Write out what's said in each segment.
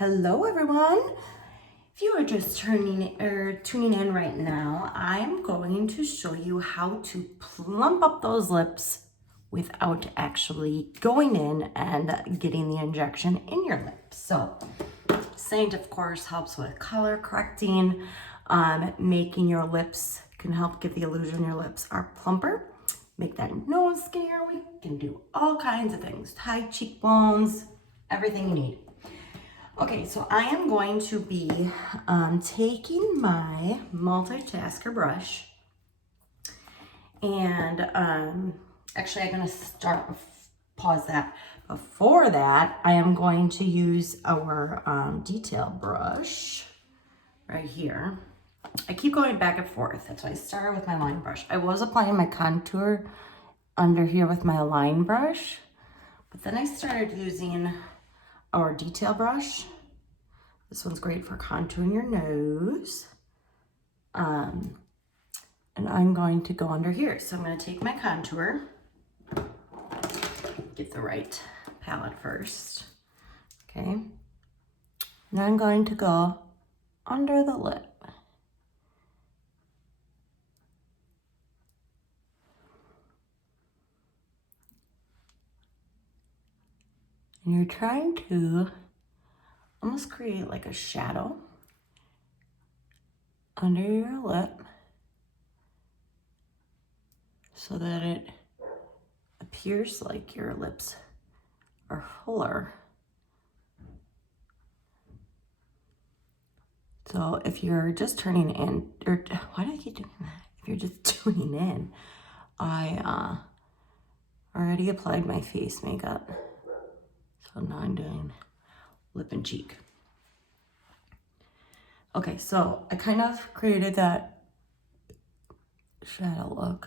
Hello everyone. If you are just tuning in right now, I'm going to show you how to plump up those lips without actually going in and getting the injection in your lips. So Saint, of course, helps with color correcting, making your lips, can help give the illusion your lips are plumper, make that nose skinnier. We can do all kinds of things, tight cheekbones, everything you need. Okay, so I am going to be taking my multitasker brush and actually I'm going to pause that. Before that, I am going to use our detail brush right here. I keep going back and forth. That's why I started with my line brush. I was applying my contour under here with my line brush, but then I started using our detail brush. This one's great for contouring your nose. And I'm going to go under here. So I'm going to take my contour, get the right palette first. Okay. Now I'm going to go under the lip. And you're trying to almost create like a shadow under your lip so that it appears like your lips are fuller. So if you're just turning in, or why do I keep doing that? If you're just tuning in, I already applied my face makeup. So now I'm doing lip and cheek. Okay, so I kind of created that shadow look,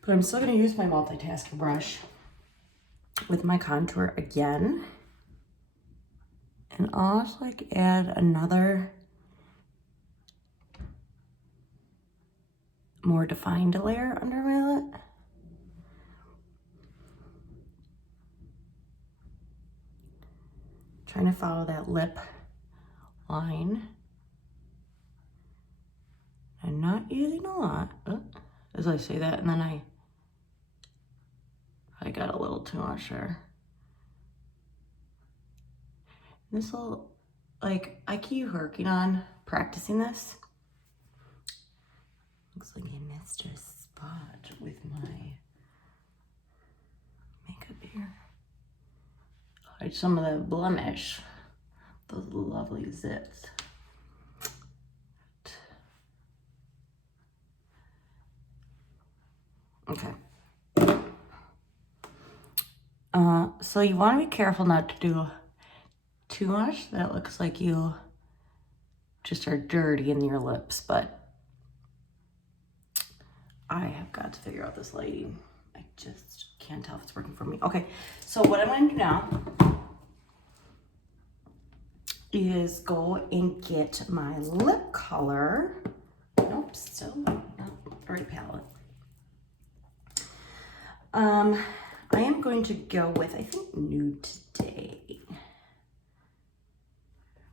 but I'm still gonna use my multitasker brush with my contour again. And I'll just like add another more defined layer under my lip. Trying to follow that lip line. I'm not using a lot. As I say that, and then I got a little too much there. This will, like, I keep working on practicing this. Looks like I missed a spot with my makeup here. Hide some of the blemish, those lovely zips. Okay. So you want to be careful not to do too much. That looks like you just are dirty in your lips, but I have got to figure out this lighting. I just can't tell if it's working for me. Okay, so what I'm going to do now is go and get my lip color. Nope, still not the right palette. I am going to go with, I think, nude today.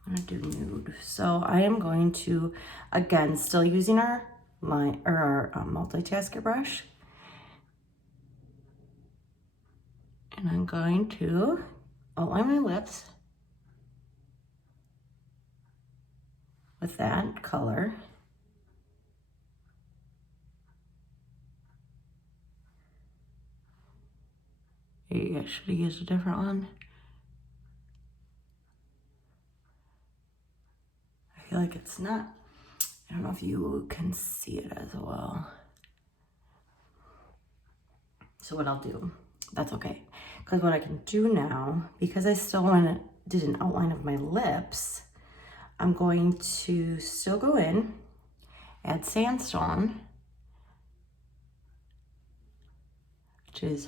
I'm gonna do nude. So I am going to, again, still using our line or our multitasker brush. And I'm going to outline my lips with that color. Maybe I should have used a different one. I feel like it's not, I don't know if you can see it as well. So what I'll do, that's okay. Because what I can do now, because I still did an outline of my lips, I'm going to still go in, add sandstone, which is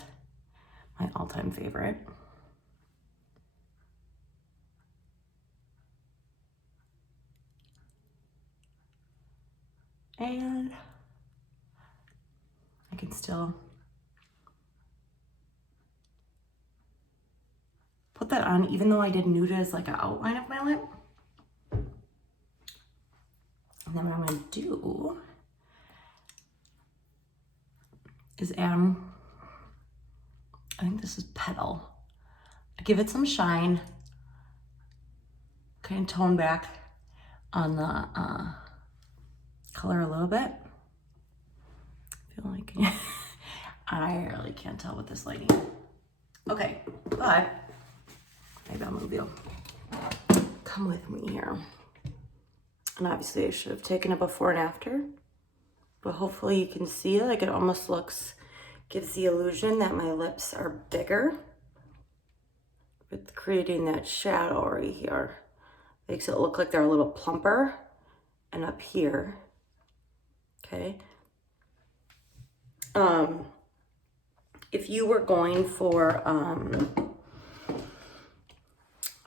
my all-time favorite. And I can still put put that on even though I did nude as like an outline of my lip. And then what I'm gonna do is add, I think this is Petal, to give it some shine, kind of tone back on the color a little bit. I feel like I really can't tell with this lighting. Okay, but maybe I'll move you. Come with me here. And obviously I should have taken a before and after, but hopefully you can see like it almost looks, gives the illusion that my lips are bigger with creating that shadow right here. Makes it look like they're a little plumper. And up here, okay. If you were going for,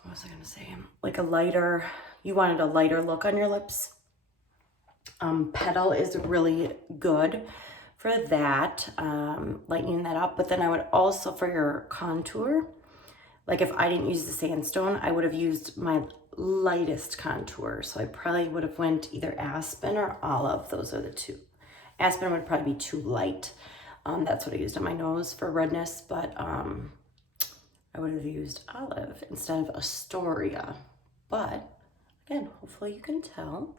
what was I gonna say? Like a lighter, you wanted a lighter look on your lips. Petal is really good for that, lightening that up. But then I would also, for your contour, like if I didn't use the sandstone, I would have used my lightest contour. So I probably would have went either Aspen or Olive. Those are the two. Aspen would probably be too light. That's what I used on my nose for redness, but I would have used Olive instead of Astoria. But again, hopefully you can tell.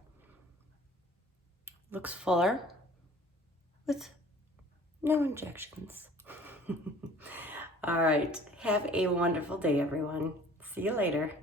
Looks fuller with no injections. All right, have a wonderful day, everyone. See you later.